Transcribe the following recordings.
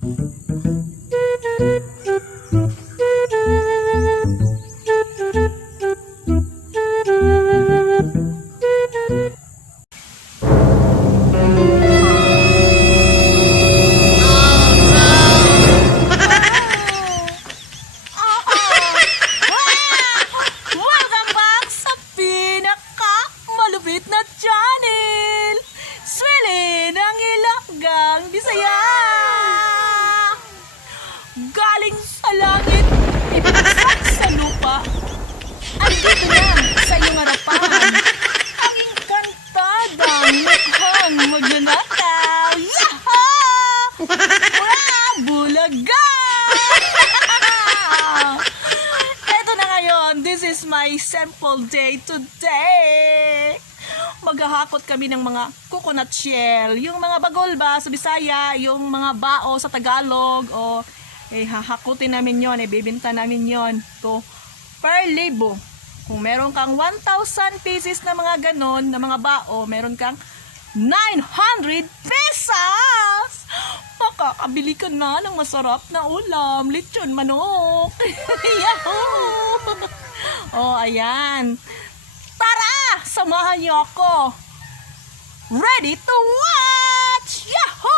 Welcome back sa pinaka-malupit na channel! Swelin ang Ilonggang Bisaya! Galing sa langit, ipagsak sa lupa, andito na sa iyong harapan, ang inkantadang mukhang magnanakaw! Yahoo! Wow! Bulaga! Eto na ngayon, this is my sample day today. Maghahakot kami ng mga coconut shell. Yung mga bagol ba sa Bisaya, yung mga bao sa Tagalog, o hahakutin namin yon, bibinta namin yon to per libo. Kung meron kang 1,000 pieces na mga ganon, na mga bao, meron kang 900 pesos! Makakabili ka na ng masarap na ulam, lechon manok. Yahoo! Oh, ayan. Tara! Samahan niyo ako. Ready to watch! Yahoo!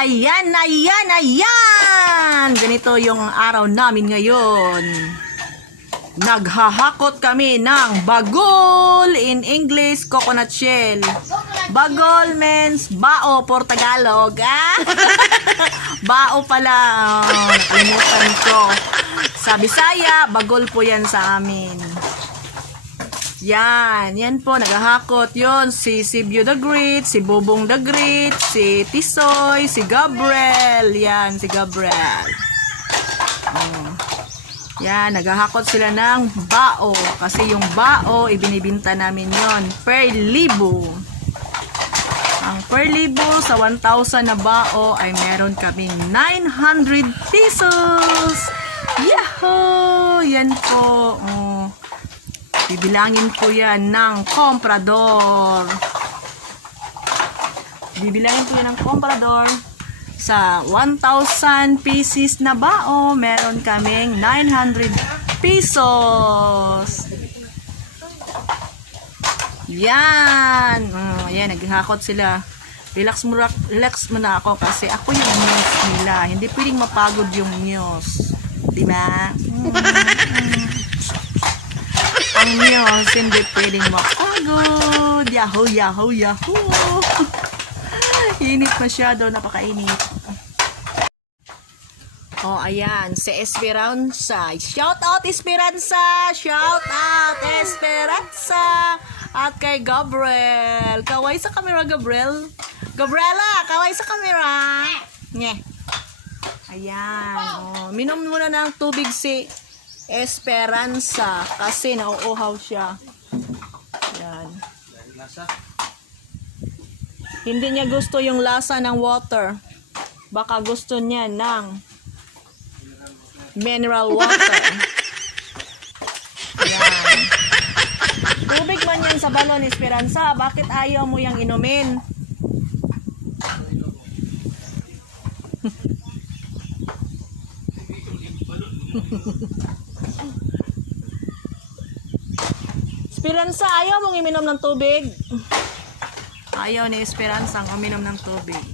Ayan, ayan, ayan! Ganito yung araw namin ngayon. Naghahakot kami ng bagol, in English, coconut shell. Bagol means bao for Tagalog. Ah? Bao pala. Oh, nakalimutan ko. Sa Bisaya, bagol po yan sa amin. Yan po, naghahakot yon si Sibyo the Great, si Bobong the Great, si Tisoy, si Gabriel. Yan, si Gabriel. Yan, naghahakot sila ng bao. Kasi yung bao, ibinibinta namin yon per libo. Ang per libo sa 1,000 na bao ay meron kaming 900 pesos. Yahoo! Yan po. Oh. Bibilangin po yan ng comprador. Bibilangin po yan ng comprador. Sa 1,000 pieces na bao, meron kaming 900 pesos. Yan. Yan, naghahakot sila. Relax muna ako kasi ako yung muse nila. Hindi pwedeng mapagod yung muse. Diba? Ang muse, hindi pwedeng mapagod. Yahoo, yahoo, yahoo. Init masyado, napakainit. Oh, ayan, si Esperanza. Shout out Esperanza! Shout out Esperanza! At kay Gabriel. Kaway sa camera, Gabriel. Gabriela, kaway sa camera. Nye. Ayan. Oh, minom muna ng tubig si Esperanza kasi nauuhaw siya. Ayan. Hindi niya gusto yung lasa ng water. Baka gusto niya ng mineral water. Ayan. Tubig man yan sa balon, Esperanza. Bakit ayaw mo yung inumin? Esperanza, ayaw mong iminom ng tubig? Ayaw ni Esperanza ang uminom ng tubig.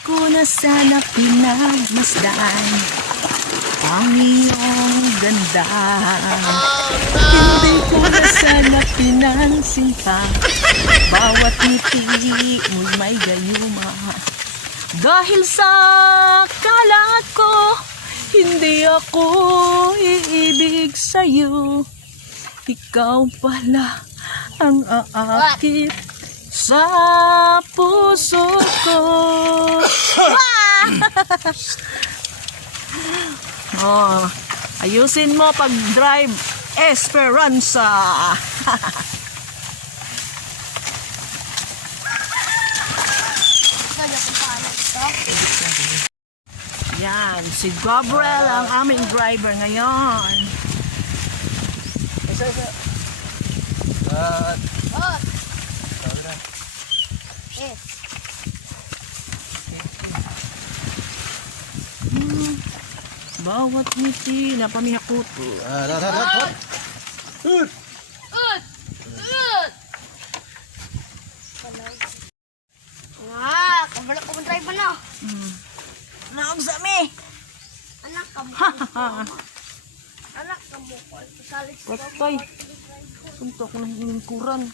Ko na sana pinagmasdan ang iyong ganda. Hindi ko na sana pinansin pa bawat ngiti mo'y may gayuma. Dahil sa kala ko hindi ako iibig sa'yo, ikaw pala ang aakit sa puso ko. Oh, ayusin mo pag drive, Esperanza. Yan, si Gabriel ang aming driver ngayon. Bawat ngiti na pamihakuto. Wah, kabalo ko drive na. Naog sa mi. Anak ka mo. Anak ka mo. Salis ko. Patay. Suntok na hiningkuran.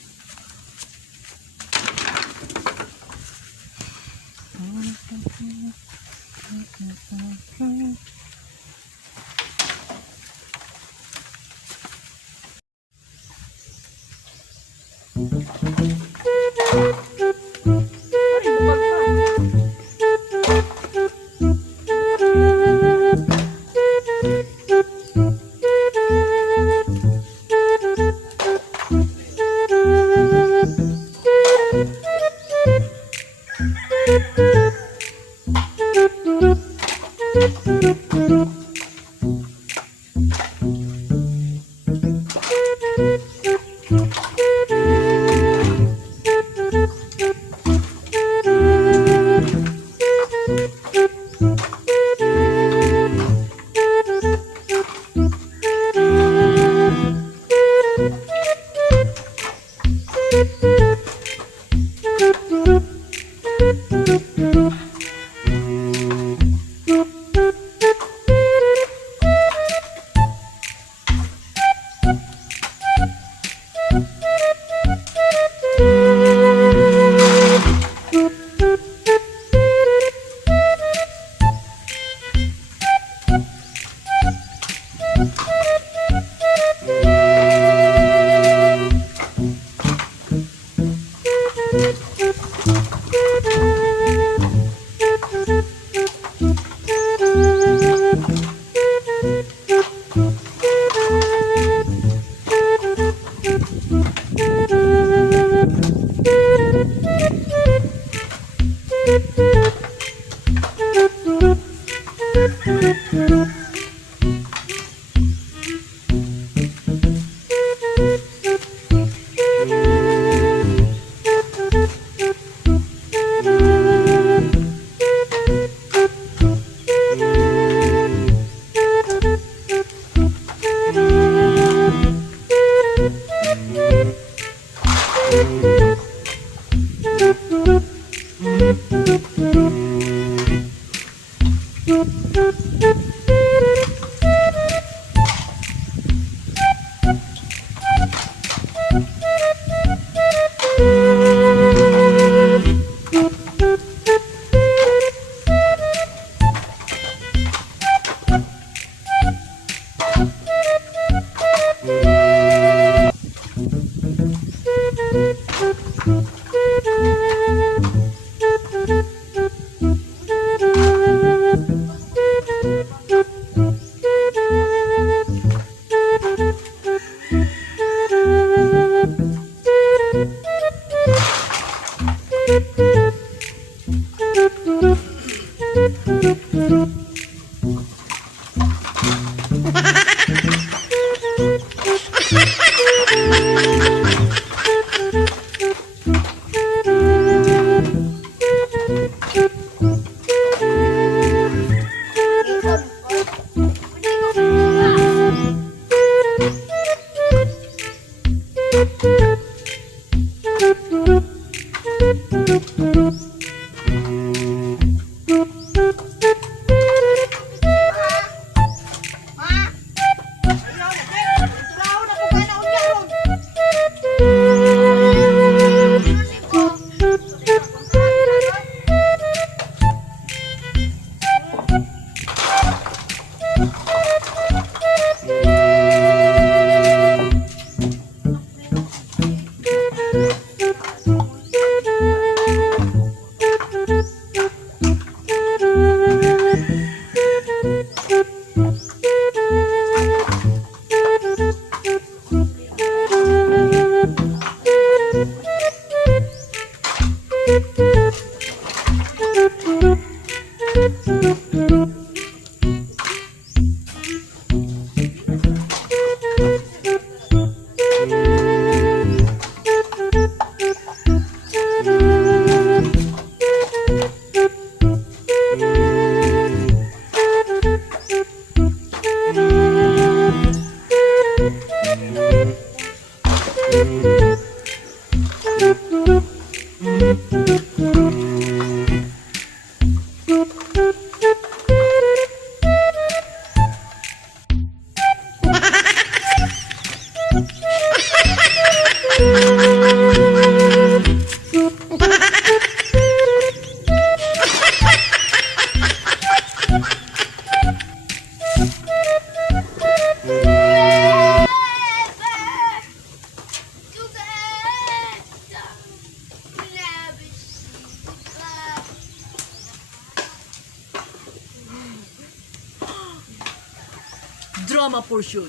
Drama portion.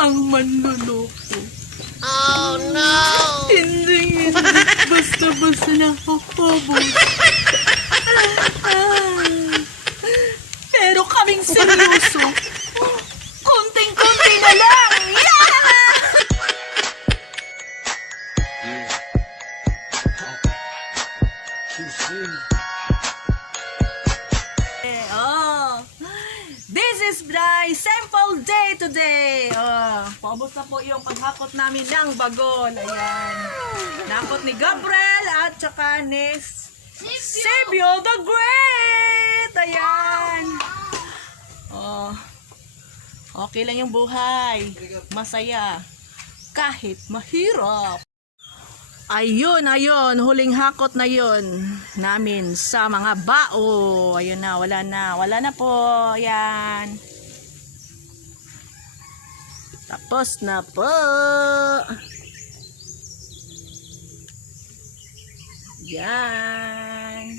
Ang manloloko. Oh no! Hindi. Basta-basta na hahobos. Pero kaming seryoso. Konting-konti na lang. This is my sample day today. Paubos na po yung paghakot namin ng bagol. Ayan. Nakot ni Gabriel at saka ni Sebio the Great. Ayan. Oh. Okay lang yung buhay. Masaya. Kahit mahirap. Ayun, huling hakot na yun namin sa mga bao. Ayun na, wala na po. Ayan. Tapos na po. Yan.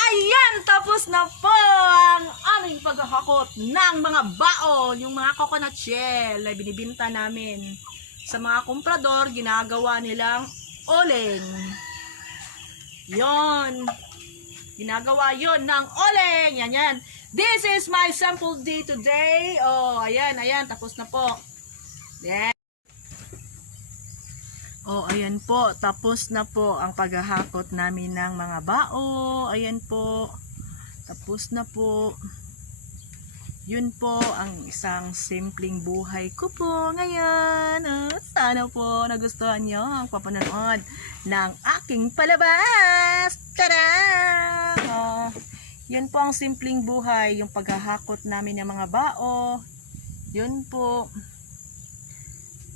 Ayan, tapos na po ang aming paghahakot ng mga bao. Yung mga coconut shell na binibinta namin. Sa mga komprador, ginagawa nilang oleng. Yon. Ginagawa yon ng oleng. Yan. This is my sample day today. Oh, ayan. Tapos na po. Yan. Oh, ayan po. Tapos na po ang paghahakot namin ng mga bao. Ayan po. Tapos na po. Yun po ang isang simpleng buhay ko po ngayon. Sana po nagustuhan nyo ang papanood ng aking palabas. Tada! Yun po ang simpleng buhay, yung paghahakot namin ng mga bao. Yun po.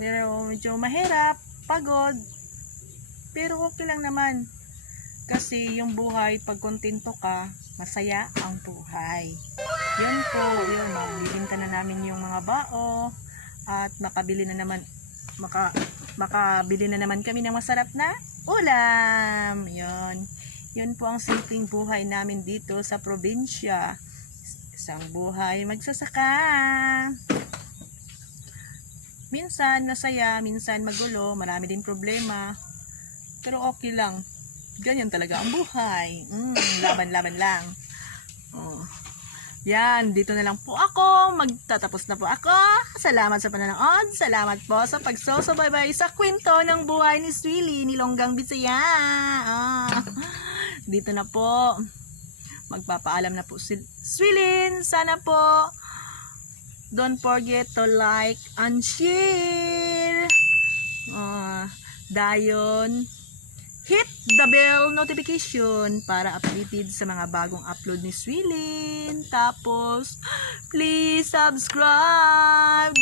Pero medyo mahirap, pagod. Pero okay lang naman. Kasi yung buhay, pag kontento ka, masaya ang buhay. Yun po, yun, mabibinta na namin yung mga bao at makabili na naman kami ng masarap na ulam. Yun po ang simpleng buhay namin dito sa probinsya. Isang buhay magsasaka. Minsan masaya, minsan magulo, marami din problema. Pero okay lang. Ganyan talaga ang buhay. Laban-laban lang. Oh. Yan, dito na lang po ako. Magtatapos na po ako. Salamat sa panonood. Salamat po sa pagsusubaybay sa kwento ng buhay ni Swilly, ni Longgang Bisaya. Dito na po. Magpapaalam na po si Swilin. Sana po don't forget to like and share. Dayon, hit the bell notification para updated sa mga bagong upload ni Swilin. Tapos, please subscribe.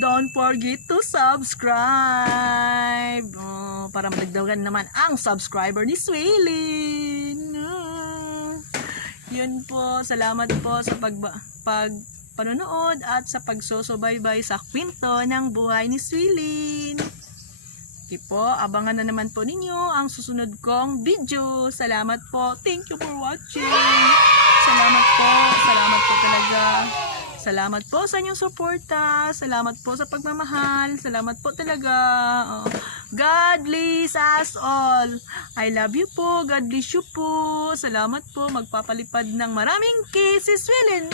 Don't forget to subscribe. Para madagdagan naman ang subscriber ni Swilin. Yun po, salamat po sa panonood at sa pagsusubaybay sa kwento ng buhay ni Swilin. Okay po, abangan na naman po ninyo ang susunod kong video. Salamat po. Thank you for watching. Salamat po talaga. Salamat po sa inyong suporta. Salamat po sa pagmamahal. Salamat po talaga. God bless us all. I love you po. God bless you po. Salamat po. Magpapalipad ng maraming kisses, Swilin.